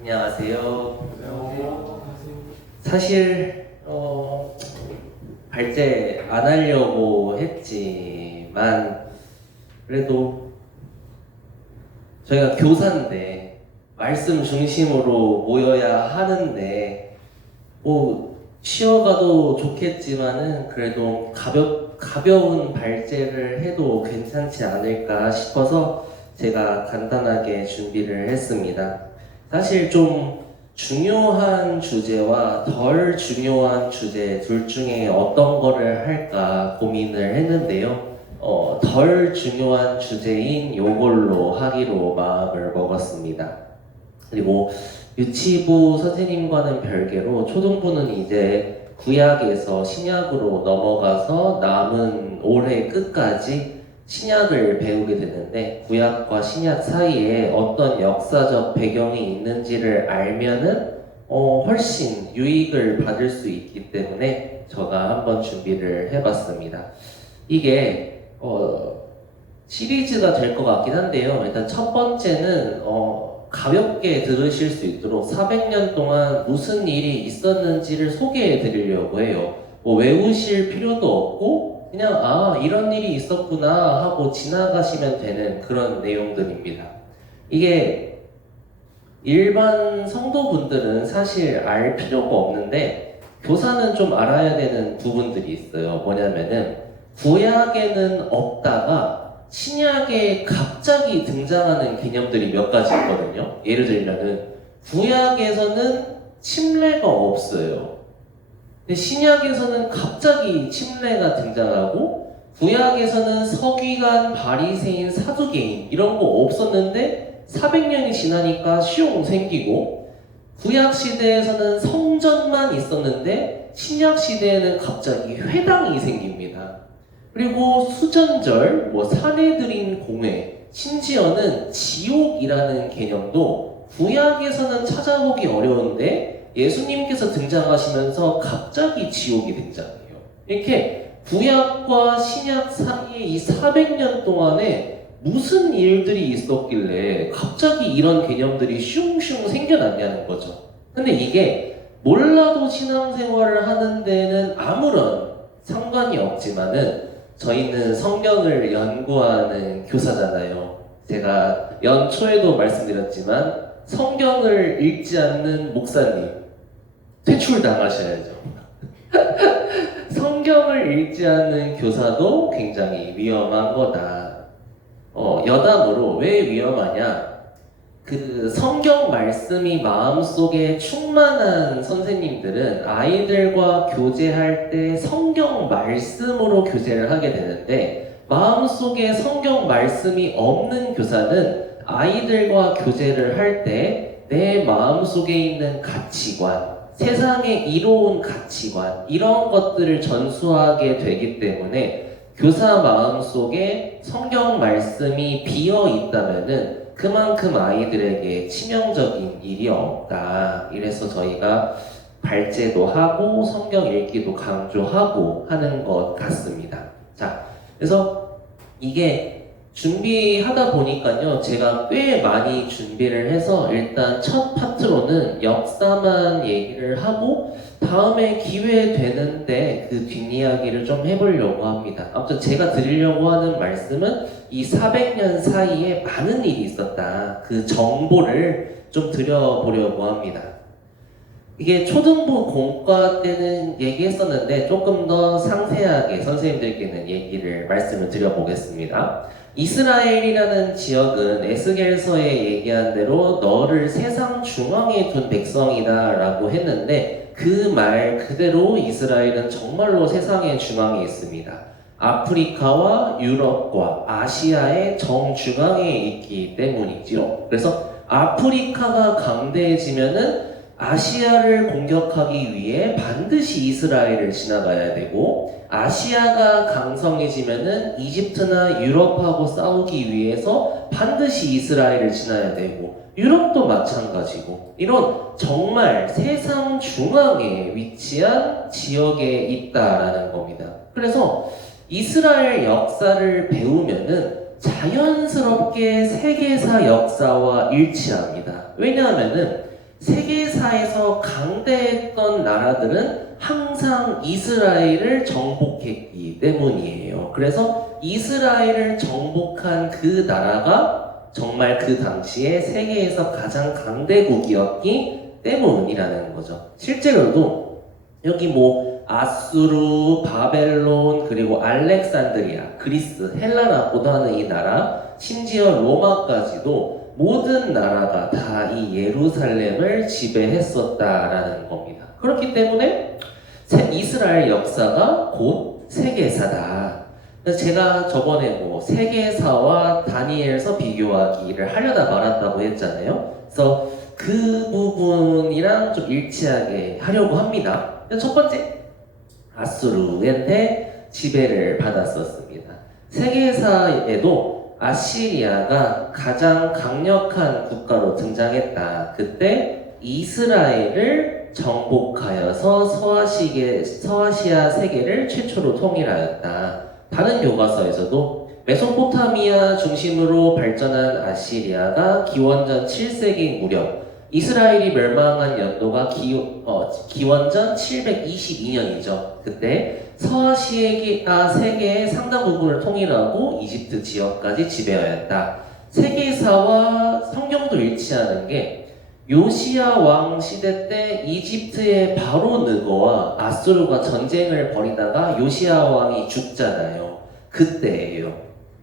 안녕하세요. 사실 발제 안 하려고 했지만 그래도 저희가 교사인데 말씀 중심으로 모여야 하는데 쉬어가도 좋겠지만은 그래도 가벼운 발제를 해도 괜찮지 않을까 싶어서 제가 간단하게 준비를 했습니다. 사실 좀 중요한 주제와 덜 중요한 주제 둘 중에 어떤 거를 할까 고민을 했는데요. 덜 중요한 주제인 요걸로 하기로 마음을 먹었습니다. 그리고 유치부 선생님과는 별개로 초등부는 이제 구약에서 신약으로 넘어가서 남은 올해 끝까지 신약을 배우게 되는데 구약과 신약 사이에 어떤 역사적 배경이 있는지를 알면은 훨씬 유익을 받을 수 있기 때문에 제가 한번 준비를 해봤습니다. 이게 시리즈가 될 것 같긴 한데요. 일단 첫 번째는 가볍게 들으실 수 있도록 400년 동안 무슨 일이 있었는지를 소개해 드리려고 해요. 외우실 필요도 없고 그냥 이런 일이 있었구나 하고 지나가시면 되는 그런 내용들입니다. 이게 일반 성도분들은 사실 알 필요가 없는데 교사는 좀 알아야 되는 부분들이 있어요. 뭐냐면은 구약에는 없다가 신약에 갑자기 등장하는 개념들이 몇 가지 있거든요. 예를 들면은 구약에서는 침례가 없어요. 근데 신약에서는 갑자기 침례가 등장하고 구약에서는 서기관, 바리새인, 사두개인 이런 거 없었는데 400년이 지나니까 시용 생기고 구약 시대에서는 성전만 있었는데 신약 시대에는 갑자기 회당이 생깁니다. 그리고 수전절, 사내들인 공회, 심지어는 지옥이라는 개념도 구약에서는 찾아보기 어려운데 예수님께서 등장하시면서 갑자기 지옥이 등장해요. 이렇게 구약과 신약 사이에 이 400년 동안에 무슨 일들이 있었길래 갑자기 이런 개념들이 슝슝 생겨났냐는 거죠. 근데 이게 몰라도 신앙생활을 하는 데는 아무런 상관이 없지만은 저희는 성경을 연구하는 교사잖아요. 제가 연초에도 말씀드렸지만 성경을 읽지 않는 목사님 퇴출당하셔야죠. 성경을 읽지 않는 교사도 굉장히 위험한 거다. 여담으로 왜 위험하냐? 그 성경 말씀이 마음속에 충만한 선생님들은 아이들과 교제할 때 성경 말씀으로 교제를 하게 되는데 마음속에 성경 말씀이 없는 교사는 아이들과 교제를 할 때 내 마음속에 있는 가치관, 세상에 이로운 가치관 이런 것들을 전수하게 되기 때문에 교사 마음속에 성경 말씀이 비어 있다면은 그만큼 아이들에게 치명적인 일이 없다. 이래서 저희가 발제도 하고 성경 읽기도 강조하고 하는 것 같습니다. 자, 그래서 이게 준비하다 보니까요, 제가 꽤 많이 준비를 해서 일단 첫 파트로는 역사만 얘기를 하고 다음에 기회 되는데 그 뒷이야기를 좀 해보려고 합니다. 아무튼 제가 드리려고 하는 말씀은 이 400년 사이에 많은 일이 있었다. 그 정보를 좀 드려보려고 합니다. 이게 초등부 공과 때는 얘기했었는데 조금 더 상세하게 선생님들께는 말씀을 드려보겠습니다. 이스라엘이라는 지역은 에스겔서에 얘기한 대로 너를 세상 중앙에 둔 백성이다 라고 했는데 그 말 그대로 이스라엘은 정말로 세상의 중앙에 있습니다. 아프리카와 유럽과 아시아의 정중앙에 있기 때문이죠. 그래서 아프리카가 강대해지면은 아시아를 공격하기 위해 반드시 이스라엘을 지나가야 되고 아시아가 강성해지면은 이집트나 유럽하고 싸우기 위해서 반드시 이스라엘을 지나야 되고 유럽도 마찬가지고 이런 정말 세상 중앙에 위치한 지역에 있다라는 겁니다. 그래서 이스라엘 역사를 배우면은 자연스럽게 세계사 역사와 일치합니다. 왜냐하면은 세계사에서 강대했던 나라들은 항상 이스라엘을 정복했기 때문이에요. 그래서 이스라엘을 정복한 그 나라가 정말 그 당시에 세계에서 가장 강대국이었기 때문이라는 거죠. 실제로도 여기 뭐 아수르, 바벨론, 그리고 알렉산드리아, 그리스, 헬라라고도 하는 이 나라, 심지어 로마까지도 모든 나라가 다 이 예루살렘을 지배했었다라는 겁니다. 그렇기 때문에 이스라엘 역사가 곧 세계사다. 그래서 제가 저번에 뭐 세계사와 다니엘서 비교하기를 하려다 말았다고 했잖아요. 그래서 그 부분이랑 좀 일치하게 하려고 합니다. 첫 번째, 아수르한테 지배를 받았었습니다. 세계사에도 아시리아가 가장 강력한 국가로 등장했다. 그때 이스라엘을 정복하여서 서아시아 세계를 최초로 통일하였다. 다른 교과서에서도 메소포타미아 중심으로 발전한 아시리아가 기원전 7세기 무렵, 이스라엘이 멸망한 연도가 기원전 722년이죠. 그때 서아시아 세계의 상당 부분을 통일하고 이집트 지역까지 지배하였다. 세계사와 성경도 일치하는 게 요시야 왕 시대 때 이집트의 바로 느고와 아수르가 전쟁을 벌이다가 요시야 왕이 죽잖아요. 그때예요.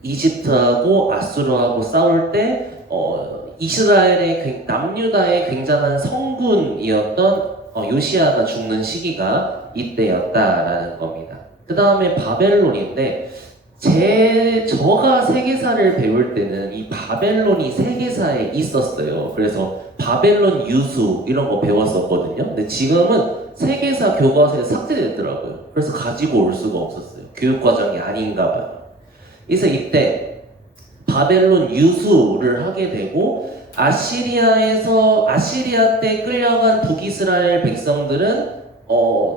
이집트하고 아수르하고 싸울 때 이스라엘의 남유다의 굉장한 성군이었던 요시야가 죽는 시기가 이때였다라는 겁니다. 그 다음에 바벨론인데 저가 세계사를 배울 때는 이 바벨론이 세계사에 있었어요. 그래서 바벨론 유수 이런 거 배웠었거든요. 근데 지금은 세계사 교과서에 삭제됐더라고요. 그래서 가지고 올 수가 없었어요. 교육과정이 아닌가 봐요. 그래서 이때 바벨론 유수를 하게 되고 아시리아 때 끌려간 북이스라엘 백성들은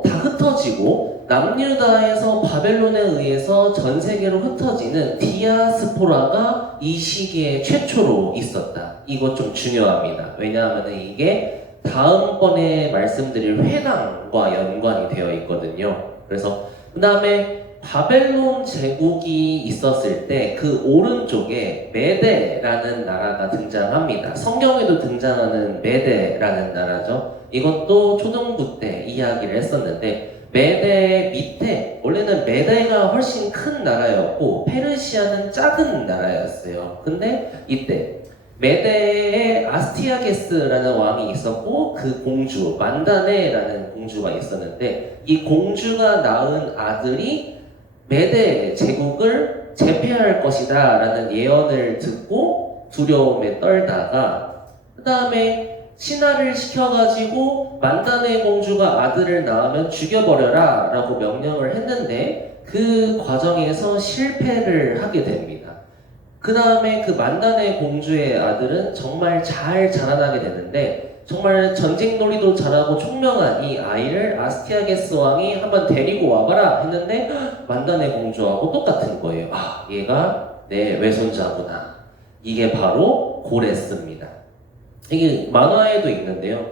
다 흩어지고 남유다에서 바벨론에 의해서 전 세계로 흩어지는 디아스포라가 이 시기에 최초로 있었다. 이거 좀 중요합니다. 왜냐하면 이게 다음번에 말씀드릴 회당과 연관이 되어 있거든요. 그래서 그 다음에 바벨론 제국이 있었을 때 그 오른쪽에 메데라는 나라가 등장합니다. 성경에도 등장하는 메데라는 나라죠. 이것도 초등부 때 이야기를 했었는데 메데 밑에 원래는 메데가 훨씬 큰 나라였고 페르시아는 작은 나라였어요. 근데 이때 메데에 아스티아게스라는 왕이 있었고 그 공주 만다네라는 공주가 있었는데 이 공주가 낳은 아들이 메데 제국을 제패할 것이다 라는 예언을 듣고 두려움에 떨다가 그 다음에 신하를 시켜가지고 만다네 공주가 아들을 낳으면 죽여버려라 라고 명령을 했는데 그 과정에서 실패를 하게 됩니다. 그 다음에 그 만다네 공주의 아들은 정말 잘 자라나게 되는데 정말 전직놀이도 잘하고 총명한 이 아이를 아스티아게스 왕이 한번 데리고 와봐라 했는데 만다네 공주하고 똑같은 거예요. 아, 얘가 내 외손자구나. 이게 바로 고레스입니다. 이게 만화에도 있는데요.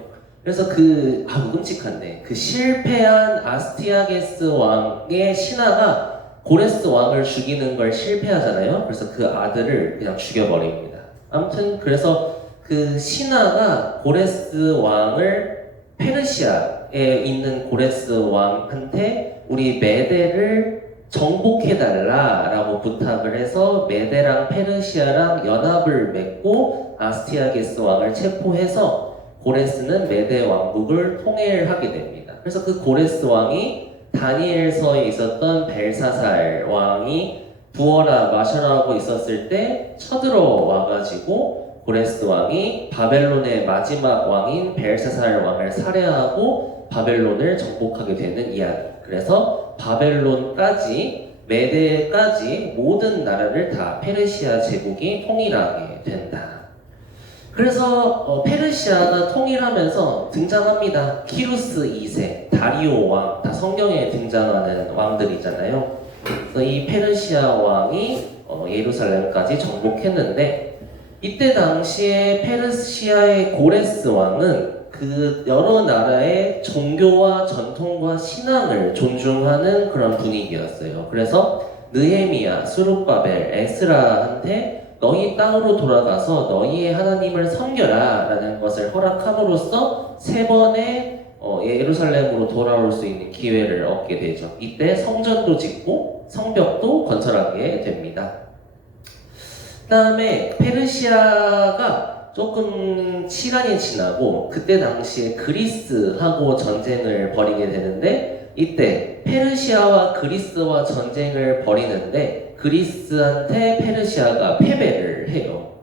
그래서 끔찍한데 그 실패한 아스티아게스 왕의 신하가 고레스 왕을 죽이는 걸 실패하잖아요. 그래서 그 아들을 그냥 죽여버립니다. 아무튼 그래서 그 신하가 고레스 왕을 페르시아에 있는 고레스 왕한테 우리 메데를 정복해달라라고 부탁을 해서 메데랑 페르시아랑 연합을 맺고 아스티아게스 왕을 체포해서 고레스는 메데 왕국을 통일하게 됩니다. 그래서 그 고레스 왕이 다니엘서에 있었던 벨사살 왕이 부어라 마셔라고 있었을 때 쳐들어와가지고 고레스 왕이 바벨론의 마지막 왕인 벨사살 왕을 살해하고 바벨론을 정복하게 되는 이야기. 그래서 바벨론까지 메데까지 모든 나라를 다 페르시아 제국이 통일하게 된다. 그래서 페르시아가 통일하면서 등장합니다. 키루스 2세, 다리오 왕, 다 성경에 등장하는 왕들이잖아요. 그래서 이 페르시아 왕이 예루살렘까지 정복했는데 이때 당시에 페르시아의 고레스 왕은 그 여러 나라의 종교와 전통과 신앙을 존중하는 그런 분위기였어요. 그래서 느헤미야, 스룹바벨, 에스라한테 너희 땅으로 돌아가서 너희의 하나님을 섬겨라 라는 것을 허락함으로써 세 번의 예루살렘으로 돌아올 수 있는 기회를 얻게 되죠. 이때 성전도 짓고 성벽도 건설하게 됩니다. 그 다음에 페르시아가 조금 시간이 지나고 그때 당시에 그리스하고 전쟁을 벌이게 되는데, 이때 페르시아와 그리스와 전쟁을 벌이는데 그리스한테 페르시아가 패배를 해요.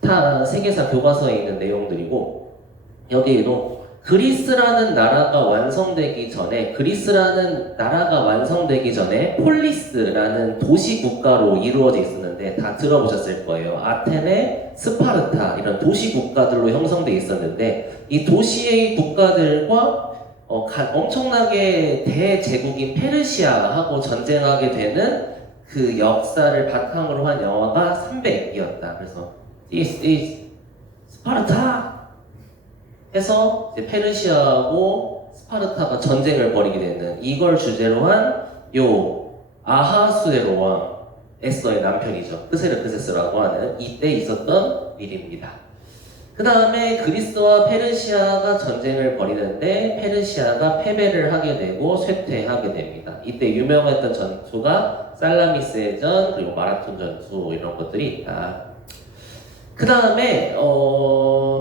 다 세계사 교과서에 있는 내용들이고, 여기에도 그리스라는 나라가 완성되기 전에 폴리스라는 도시 국가로 이루어져 있었는데 다 들어보셨을 거예요. 아테네, 스파르타 이런 도시 국가들로 형성돼 있었는데, 이 도시의 국가들과 엄청나게 대제국인 페르시아하고 전쟁하게 되는 그 역사를 바탕으로 한 영화가 300이었다. 그래서 This is 스파르타 해서 이제 페르시아하고 스파르타가 전쟁을 벌이게 되는, 이걸 주제로 한 요 아하수에로 왕 에스더의 남편이죠. 크세르크세스라고 하는, 이때 있었던 일입니다. 그 다음에 그리스와 페르시아가 전쟁을 벌이는데 페르시아가 패배를 하게 되고 쇠퇴하게 됩니다. 이때 유명했던 전투가 살라미스의 전, 그리고 마라톤 전투 이런 것들이 있다. 그 다음에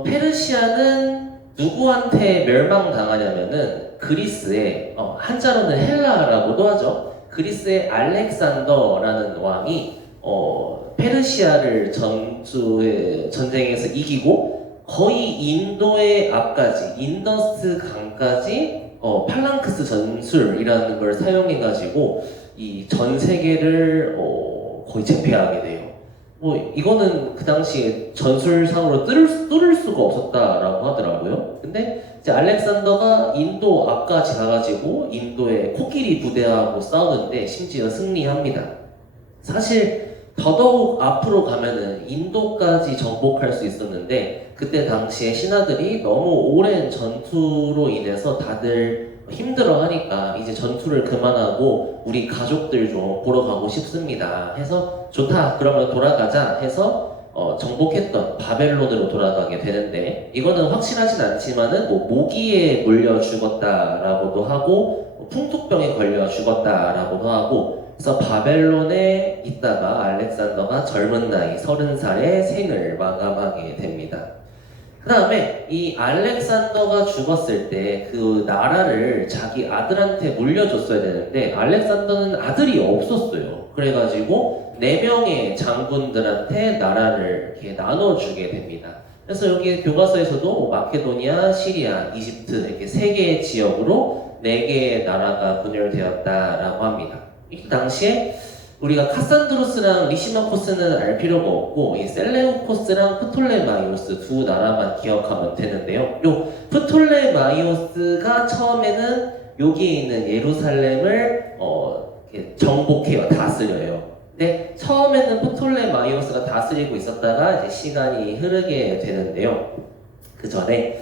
페르시아는 누구한테 멸망당하냐면은 그리스의 한자로는 헬라라고도 하죠. 그리스의 알렉산더라는 왕이 페르시아를 전쟁에서 이기고 거의 인도의 앞까지, 인더스 강까지 팔랑크스 전술이라는 걸 사용해가지고 이 전 세계를 거의 제패하게 돼요. 이거는 그 당시에 전술상으로 뚫을 수가 없었다라고 하더라고요. 근데 이제 알렉산더가 인도 앞까지 가가지고 인도의 코끼리 부대하고 싸우는데 심지어 승리합니다. 사실 더더욱 앞으로 가면은 인도까지 정복할 수 있었는데, 그때 당시에 신하들이 너무 오랜 전투로 인해서 다들 힘들어 하니까 이제 전투를 그만하고 우리 가족들 좀 보러 가고 싶습니다 해서, 좋다 그러면 돌아가자 해서 정복했던 바벨론으로 돌아가게 되는데, 이거는 확실하진 않지만은 모기에 물려 죽었다라고도 하고 풍토병에 걸려 죽었다라고도 하고, 그래서 바벨론에 있다가 알렉산더가 젊은 나이 30살에 생을 마감하게 됩니다. 그 다음에 이 알렉산더가 죽었을 때 그 나라를 자기 아들한테 물려줬어야 되는데 알렉산더는 아들이 없었어요. 그래가지고 4명의 장군들한테 나라를 이렇게 나눠주게 됩니다. 그래서 여기 교과서에서도 마케도니아, 시리아, 이집트 이렇게 3개의 지역으로 4개의 나라가 분열되었다라고 합니다. 이 당시에 우리가 카산드로스랑 리시마코스는 알 필요가 없고 이 셀레우코스랑 프톨레마이오스 두 나라만 기억하면 되는데요. 요 프톨레마이오스가 처음에는 여기에 있는 예루살렘을 정복해요. 다스려요. 근데 처음에는 프톨레마이오스가 다스리고 있었다가 이제 시간이 흐르게 되는데요. 그 전에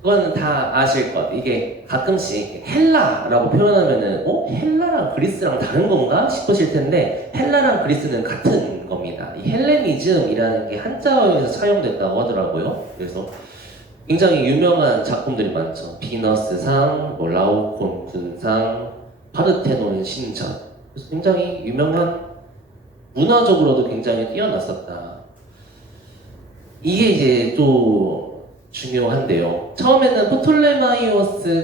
그거는 다 아실 것. 이게 가끔씩 헬라라고 표현하면은 헬라랑 그리스랑 다른 건가 싶으실 텐데, 헬라랑 그리스는 같은 겁니다. 이 헬레니즘이라는 게 한자어에서 사용됐다고 하더라고요. 그래서 굉장히 유명한 작품들이 많죠. 비너스상, 라오콘 군상, 파르테논 신전. 그래서 굉장히 유명한, 문화적으로도 굉장히 뛰어났었다. 이게 이제 또 중요한데요. 처음에는 프톨레마이오스가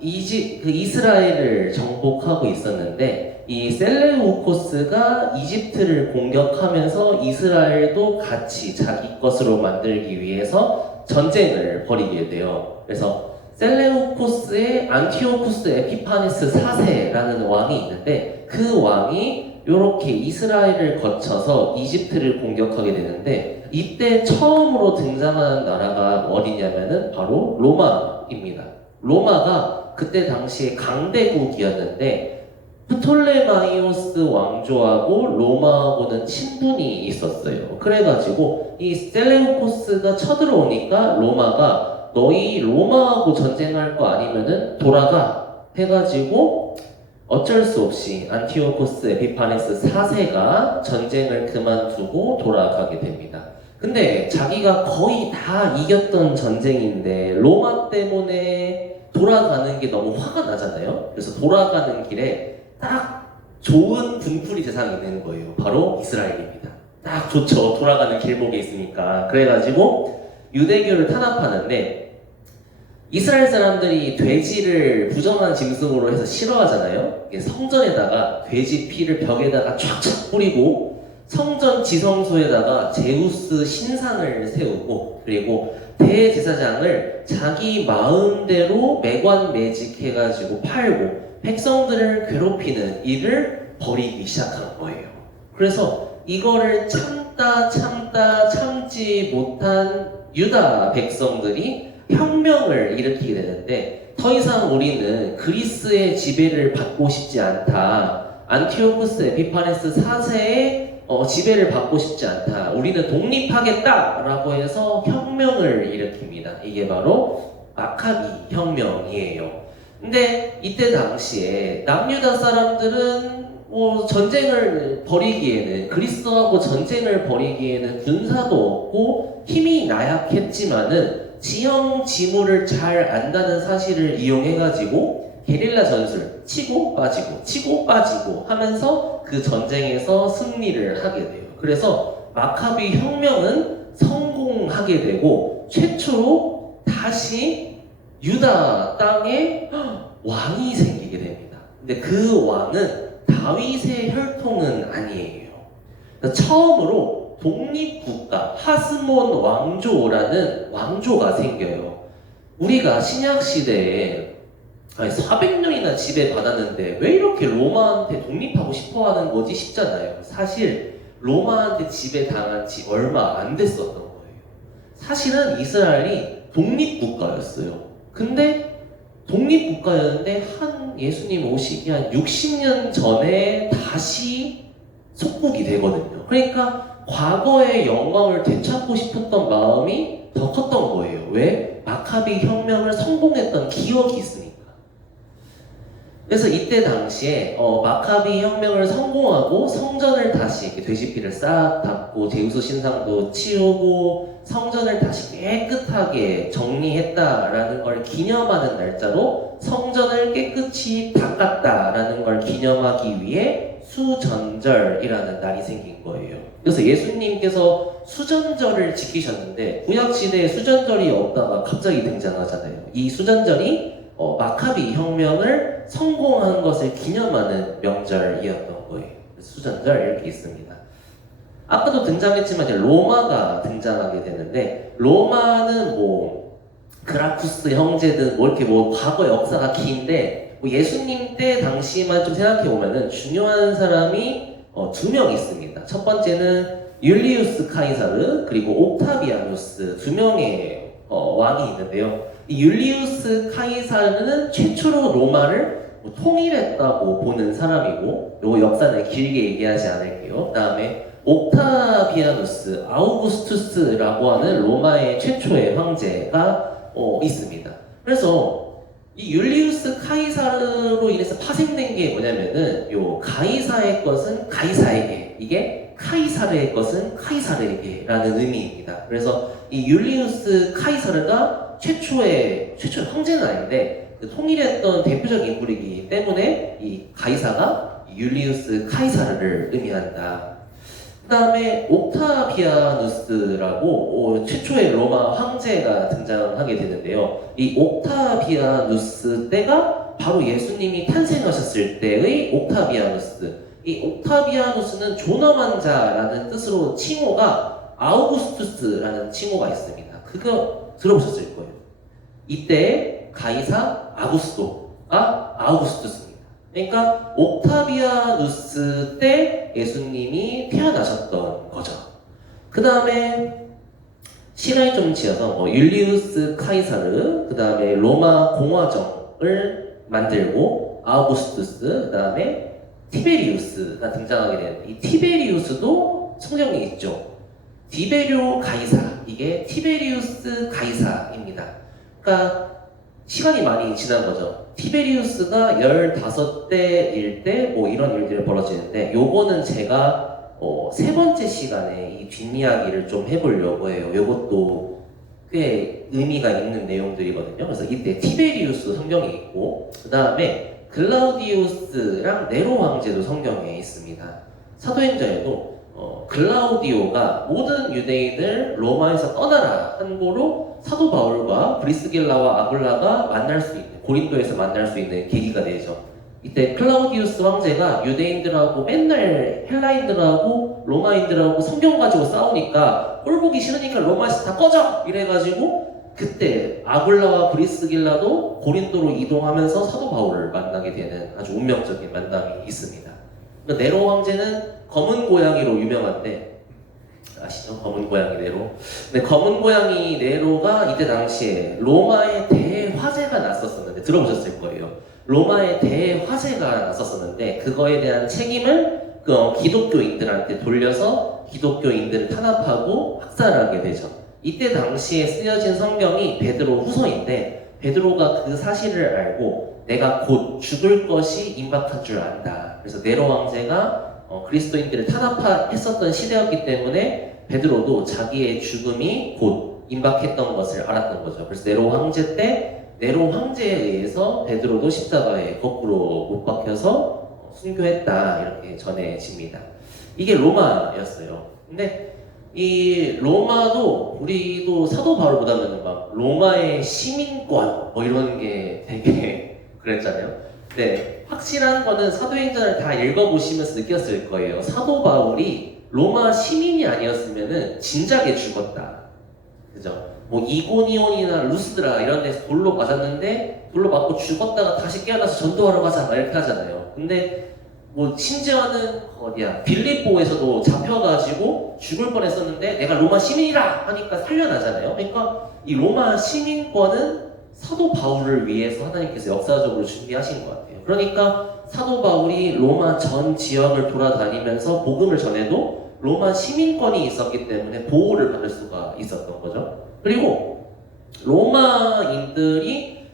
이스라엘을 정복하고 있었는데, 이 셀레우코스가 이집트를 공격하면서 이스라엘도 같이 자기 것으로 만들기 위해서 전쟁을 벌이게 돼요. 그래서 셀레우코스의 안티오쿠스 에피파네스 4세라는 왕이 있는데, 그 왕이 이렇게 이스라엘을 거쳐서 이집트를 공격하게 되는데, 이때 처음으로 등장하는 나라가 어디냐면은 바로 로마입니다. 로마가 그때 당시에 강대국이었는데 프톨레마이오스 왕조하고 로마하고는 친분이 있었어요. 그래가지고 이 셀레우코스가 쳐들어오니까 로마가 너희 로마하고 전쟁할 거 아니면은 돌아가 해가지고 어쩔 수 없이 안티오코스 에피파네스 4세가 전쟁을 그만두고 돌아가게 됩니다. 근데 자기가 거의 다 이겼던 전쟁인데 로마 때문에 돌아가는 게 너무 화가 나잖아요. 그래서 돌아가는 길에 딱 좋은 분풀이 세상에 있는 거예요. 바로 이스라엘입니다. 딱 좋죠. 돌아가는 길목에 있으니까. 그래가지고 유대교를 탄압하는데 이스라엘 사람들이 돼지를 부정한 짐승으로 해서 싫어하잖아요. 성전에다가 돼지 피를 벽에다가 쫙쫙 뿌리고 성전 지성소에다가 제우스 신상을 세우고 그리고 대제사장을 자기 마음대로 매관매직해가지고 팔고 백성들을 괴롭히는 일을 벌이기 시작한 거예요. 그래서 이거를 참다 참지 못한 유다 백성들이 혁명을 일으키게 되는데 더 이상 우리는 그리스의 지배를 받고 싶지 않다. 안티오쿠스 에피파네스 4세의 지배를 받고 싶지 않다. 우리는 독립하겠다라고 해서 혁명을 일으킵니다. 이게 바로 마카비 혁명이에요. 근데 이때 당시에 남유다 사람들은 전쟁을 벌이기에는 그리스도하고 전쟁을 벌이기에는 군사도 없고 힘이 나약했지만은 지형 지물을 잘 안다는 사실을 이용해가지고 게릴라 전술 치고 빠지고 하면서 그 전쟁에서 승리를 하게 돼요. 그래서 마카비 혁명은 성공하게 되고 최초로 다시 유다 땅에 왕이 생기게 됩니다. 근데 그 왕은 다윗의 혈통은 아니에요. 처음으로 독립국가 하스몬 왕조라는 왕조가 생겨요. 우리가 신약시대에 400년이나 지배받았는데 왜 이렇게 로마한테 독립하고 싶어하는 거지 싶잖아요. 사실 로마한테 지배당한 지 얼마 안 됐었던 거예요. 사실은 이스라엘이 독립국가였어요. 근데 독립국가였는데 한 예수님 오시기 한 60년 전에 다시 속국이 되거든요. 그러니까 과거의 영광을 되찾고 싶었던 마음이 더 컸던 거예요. 왜? 마카비 혁명을 성공했던 기억이 있으니까. 그래서 이때 당시에 마카비 혁명을 성공하고 성전을 다시 이렇게 돼지피를 싹 닦고 제우스 신상도 치우고 성전을 다시 깨끗하게 정리했다라는 걸 기념하는 날짜로 성전을 깨끗이 닦았다라는 걸 기념하기 위해 수전절이라는 날이 생긴 거예요. 그래서 예수님께서 수전절을 지키셨는데 구약시대에 수전절이 없다가 갑자기 등장하잖아요. 이 수전절이 마카비 혁명을 성공한 것을 기념하는 명절이었던 거예요. 수전절 이렇게 있습니다. 아까도 등장했지만 이제 로마가 등장하게 되는데 로마는 그라쿠스 형제든 이렇게 과거 역사가 긴데 예수님 때 당시만 좀 생각해 보면은 중요한 사람이 2명 있습니다. 첫 번째는 율리우스 카이사르 그리고 옥타비아누스 2명의 왕이 있는데요. 이 율리우스 카이사르는 최초로 로마를 통일했다고 보는 사람이고 요 역사는 길게 얘기하지 않을게요. 그 다음에 옥타비아누스 아우구스투스라고 하는 로마의 최초의 황제가 있습니다. 그래서 이 율리우스 카이사르로 인해서 파생된 게 뭐냐면은 요 가이사의 것은 가이사에게 이게 카이사르의 것은 카이사르에게라는 의미입니다. 그래서 이 율리우스 카이사르가 최초의 황제는 아닌데 통일했던 대표적인 인물이기 때문에 이 가이사가 율리우스 카이사르를 의미한다. 그 다음에 옥타비아누스라고 최초의 로마 황제가 등장하게 되는데요. 이 옥타비아누스 때가 바로 예수님이 탄생하셨을 때의 옥타비아누스. 이 옥타비아누스는 존엄한 자라는 뜻으로 칭호가 아우구스투스라는 칭호가 있습니다. 그거 들어보셨을 거예요. 이때 가이사 아구스토가 아우구스투스입니다. 그러니까 옥타비아누스 때 예수님이 태어나셨던 거죠. 그 다음에 시간이 좀 지어서 율리우스 카이사르, 그 다음에 로마 공화정을 만들고 아우구스투스, 그 다음에 티베리우스가 등장하게 되는데 이 티베리우스도 성경에 있죠. 디베료 가이사, 이게 티베리우스 가이사입니다. 그러니까 시간이 많이 지난 거죠. 티베리우스가 15대일 때 뭐 이런 일들이 벌어지는데, 요거는 제가 세 번째 시간에 이 뒷이야기를 좀 해보려고 해요. 요것도 꽤 의미가 있는 내용들이거든요. 그래서 이때 티베리우스 성경에 있고, 그 다음에 글라우디우스랑 네로 황제도 성경에 있습니다. 사도행전에도 글라우디오가 모든 유대인을 로마에서 떠나라 한 거로 사도 바울과 브리스길라와 아굴라가 만날 수 있는, 고린도에서 만날 수 있는 계기가 되죠. 이때 클라우디우스 황제가 유대인들하고 맨날 헬라인들하고 로마인들하고 성경 가지고 싸우니까 꼴 보기 싫으니까 로마에서 다 꺼져! 이래가지고 그때 아굴라와 브리스길라도 고린도로 이동하면서 사도 바울을 만나게 되는 아주 운명적인 만남이 있습니다. 네로 황제는 검은 고양이로 유명한데, 아시죠? 검은 고양이 네로. 근데 검은 고양이 네로가 이때 당시에 로마의 대화재가 났었었는데, 들어보셨을 거예요. 로마의 대화재가 났었었는데, 그거에 대한 책임을 기독교인들한테 돌려서 기독교인들을 탄압하고 학살하게 되죠. 이때 당시에 쓰여진 성경이 베드로 후서인데, 베드로가 그 사실을 알고 내가 곧 죽을 것이 임박한 줄 안다. 그래서 네로 황제가 그리스도인들을 탄압했었던 시대였기 때문에 베드로도 자기의 죽음이 곧 임박했던 것을 알았던 거죠. 그래서 네로 황제 때 네로 황제에 의해서 베드로도 십자가에 거꾸로 못 박혀서 순교했다, 이렇게 전해집니다. 이게 로마였어요. 근데 이 로마도 우리도 사도 바울보다는 막 로마의 시민권 뭐 이런 게 되게 그랬잖아요. 네, 확실한 거는 사도행전을 다 읽어보시면서 느꼈을 거예요. 사도 바울이 로마 시민이 아니었으면은 진작에 죽었다. 그죠? 뭐 이고니온이나 루스드라 이런 데서 돌로 맞았는데 돌로 맞고 죽었다가 다시 깨어나서 전도하러 가자 이렇게 하잖아요. 근데 뭐 심지어는 어디야 빌립보에서도 잡혀가지고 죽을 뻔했었는데 내가 로마 시민이라 하니까 살려나잖아요. 그러니까 이 로마 시민권은 사도 바울을 위해서 하나님께서 역사적으로 준비하신 것 같아요. 그러니까 사도 바울이 로마 전 지역을 돌아다니면서 복음을 전해도 로마 시민권이 있었기 때문에 보호를 받을 수가 있었던 거죠. 그리고 로마인들이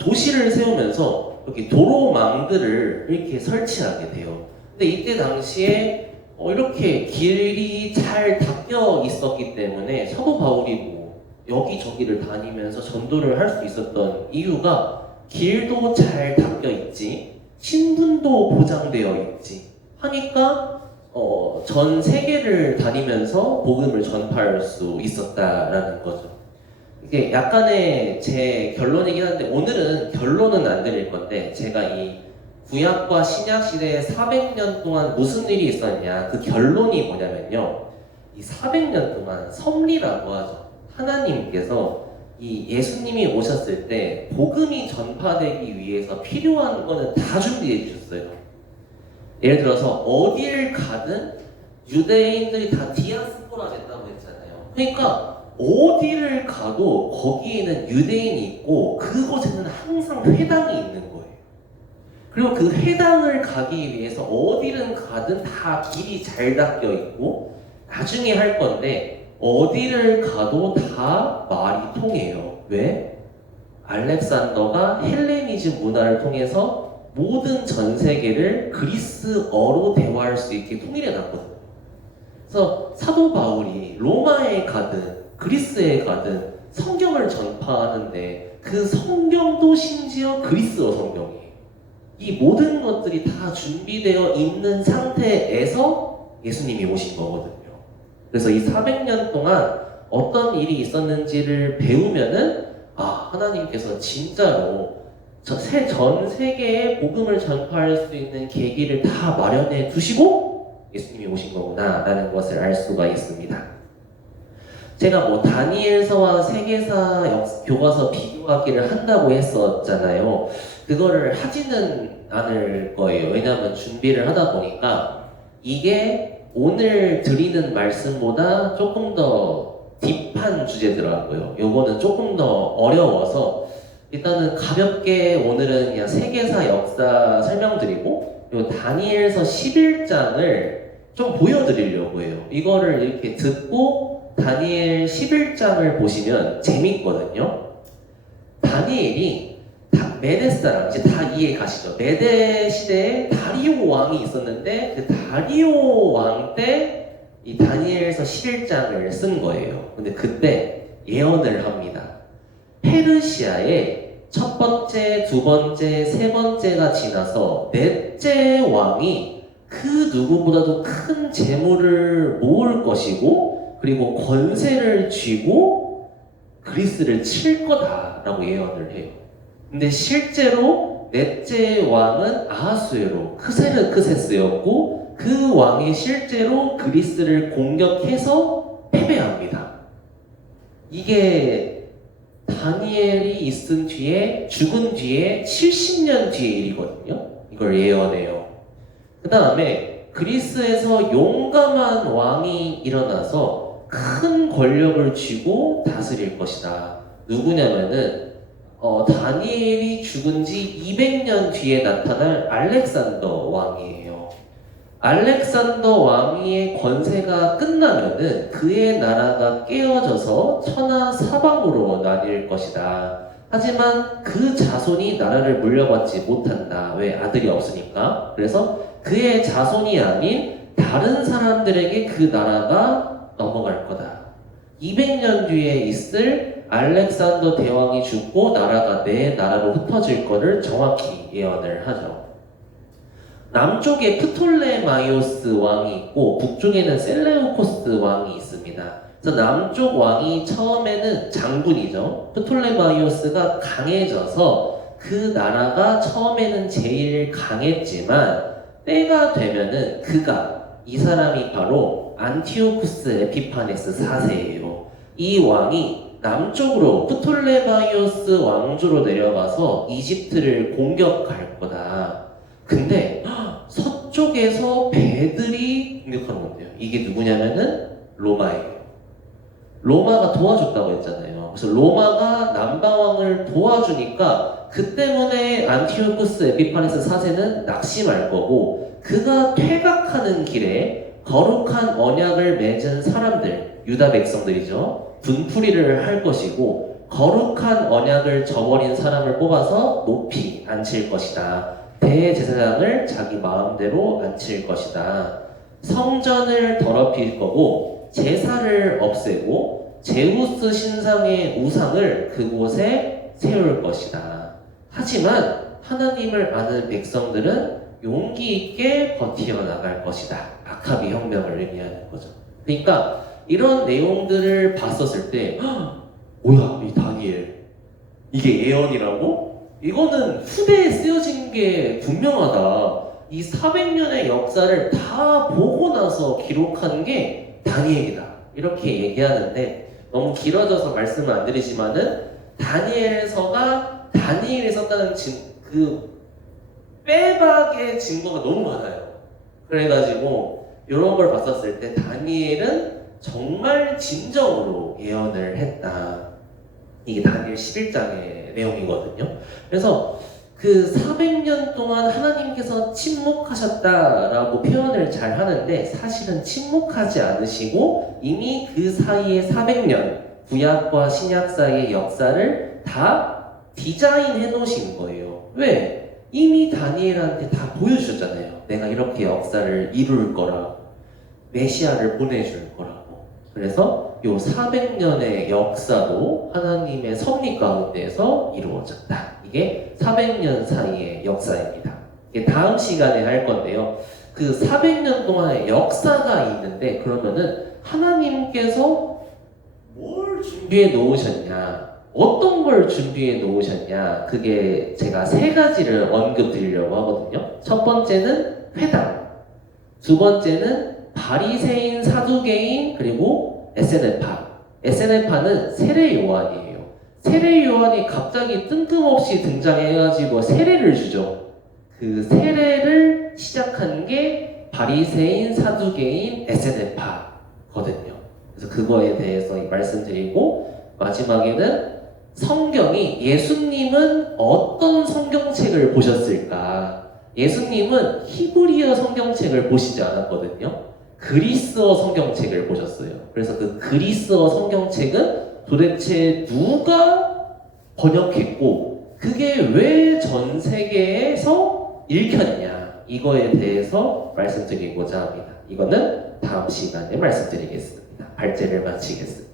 도시를 세우면서 여기 도로망들을 이렇게 설치하게 돼요. 근데 이때 당시에 이렇게 길이 잘 닦여 있었기 때문에 사도 바울이 뭐 여기저기를 다니면서 전도를 할 수 있었던 이유가 길도 잘 닦여 있지, 신분도 보장되어 있지 하니까 전 세계를 다니면서 복음을 전파할 수 있었다라는 거죠. 이게 약간의 제 결론이긴 한데 오늘은 결론은 안 드릴 건데, 제가 이 구약과 신약 시대에 400년 동안 무슨 일이 있었냐, 그 결론이 뭐냐면요, 이 400년 동안 섭리라고 하죠. 하나님께서 이 예수님이 오셨을 때 복음이 전파되기 위해서 필요한 거는 다 준비해 주셨어요. 예를 들어서 어디를 가든 유대인들이 다 디아스포라 됐다고 했잖아요. 그러니까 어디를 가도 거기에는 유대인이 있고 그곳에는 항상 회당이 있는 거예요. 그리고 그 회당을 가기 위해서 어디를 가든 다 길이 잘 닦여 있고, 나중에 할 건데 어디를 가도 다 말이 통해요. 왜? 알렉산더가 헬레니즘 문화를 통해서 모든 전 세계를 그리스어로 대화할 수 있게 통일해 놨거든요. 그래서 사도 바울이 로마에 가든 그리스에 가든 성경을 전파하는데 그 성경도 심지어 그리스어 성경이에요. 이 모든 것들이 다 준비되어 있는 상태에서 예수님이 오신 거거든요. 그래서 이 400년 동안 어떤 일이 있었는지를 배우면은 하나님께서 진짜로 전 세계에 복음을 전파할 수 있는 계기를 다 마련해 두시고 예수님이 오신 거구나 라는 것을 알 수가 있습니다. 제가 뭐 다니엘서와 세계사 교과서 비교하기를 한다고 했었잖아요. 그거를 하지는 않을 거예요. 왜냐하면 준비를 하다 보니까 이게 오늘 드리는 말씀보다 조금 더 딥한 주제더라고요. 요거는 조금 더 어려워서 일단은 가볍게 오늘은 그냥 세계사 역사 설명드리고, 요 다니엘서 11장을 좀 보여드리려고 해요. 이거를 이렇게 듣고 다니엘 11장을 보시면 재밌거든요. 다니엘이 메대 사람, 이제 다 이해 가시죠? 메대 시대에 다리오 왕이 있었는데 그 다리오 왕 때 이 다니엘서 11장을 쓴 거예요. 근데 그때 예언을 합니다. 페르시아의 첫 번째, 두 번째, 세 번째가 지나서 넷째 왕이 그 누구보다도 큰 재물을 모을 것이고 그리고 권세를 쥐고 그리스를 칠 거다라고 예언을 해요. 근데 실제로 넷째 왕은 아하수에로 크세르크세스였고 그 왕이 실제로 그리스를 공격해서 패배합니다. 이게 다니엘이 있은 뒤에 죽은 뒤에 70년 뒤의 일이거든요. 이걸 예언해요. 그 다음에 그리스에서 용감한 왕이 일어나서 큰 권력을 쥐고 다스릴 것이다. 누구냐면은 다니엘이 죽은 지 200년 뒤에 나타날 알렉산더 왕이에요. 알렉산더 왕의 권세가 끝나면은 그의 나라가 깨어져서 천하 사방으로 나뉠 것이다. 하지만 그 자손이 나라를 물려받지 못한다. 왜? 아들이 없으니까. 그래서 그의 자손이 아닌 다른 사람들에게 그 나라가 넘어갈 거다. 200년 뒤에 있을 알렉산더 대왕이 죽고 나라가 내 나라로 흩어질 거를 정확히 예언을 하죠. 남쪽에 프톨레마이오스 왕이 있고 북쪽에는 셀레우코스 왕이 있습니다. 그래서 남쪽 왕이 처음에는 장군이죠. 프톨레마이오스가 강해져서 그 나라가 처음에는 제일 강했지만 때가 되면은 이 사람이 바로 안티오쿠스 에피파네스 4세예요. 이 왕이 남쪽으로 프톨레마이오스 왕조로 내려가서 이집트를 공격할 거다. 근데 서쪽에서 배들이 공격하는 건데요. 이게 누구냐면은 로마예요. 로마가 도와줬다고 했잖아요. 그래서 로마가 남방왕을 도와주니까 그 때문에 안티오쿠스 에피파네스 4세는 낙심할 거고 그가 퇴각하는 길에 거룩한 언약을 맺은 사람들, 유다 백성들이죠. 분풀이를 할 것이고 거룩한 언약을 저버린 사람을 뽑아서 높이 앉힐 것이다. 대제사장을 자기 마음대로 앉힐 것이다. 성전을 더럽힐 거고 제사를 없애고 제우스 신상의 우상을 그곳에 세울 것이다. 하지만 하나님을 아는 백성들은 용기 있게 버티어 나갈 것이다. 아카비 혁명을 의미하는 거죠. 그러니까 이런 내용들을 봤었을 때 뭐야 이 다니엘 이게 예언이라고? 이거는 후대에 쓰여진 게 분명하다. 이 400년의 역사를 다 보고 나서 기록한 게 다니엘이다. 이렇게 얘기하는데 너무 길어져서 말씀을 안 드리지만은 다니엘서가 다니엘이 썼다는 그 빼박의 증거가 너무 많아요. 그래가지고 이런 걸 봤었을 때 다니엘은 정말 진정으로 예언을 했다. 이게 다니엘 11장의 내용이거든요. 그래서 그 400년 동안 하나님께서 침묵하셨다라고 표현을 잘 하는데 사실은 침묵하지 않으시고 이미 그 사이에 400년 구약과 신약 사이의 역사를 다 디자인해 놓으신 거예요. 왜? 이미 다니엘한테 다 보여주셨잖아요. 내가 이렇게 역사를 이룰 거라고, 메시아를 보내줄 거라고. 그래서 요 400년의 역사도 하나님의 섭리 가운데서 이루어졌다. 이게 400년 사이의 역사입니다. 이게 다음 시간에 할 건데요. 그 400년 동안의 역사가 있는데 그러면은 하나님께서 뭘 준비해 놓으셨냐? 어떤 걸 준비해 놓으셨냐? 그게 제가 세 가지를 언급드리려고 하거든요. 첫 번째는 회당, 두 번째는 바리새인, 사두개인, 그리고 에세네파. 에세네파는 세례 요한이에요. 세례 요한이 갑자기 뜬금없이 등장해가지고 세례를 주죠. 그 세례를 시작한 게 바리새인, 사두개인, 에세네파거든요. 그래서 그거에 대해서 말씀드리고 마지막에는 성경이 예수님은 어떤 성경책을 보셨을까? 예수님은 히브리어 성경책을 보시지 않았거든요. 그리스어 성경책을 보셨어요. 그래서 그 그리스어 성경책은 도대체 누가 번역했고 그게 왜 전 세계에서 읽혔냐 이거에 대해서 말씀드리고자 합니다. 이거는 다음 시간에 말씀드리겠습니다. 발제를 마치겠습니다.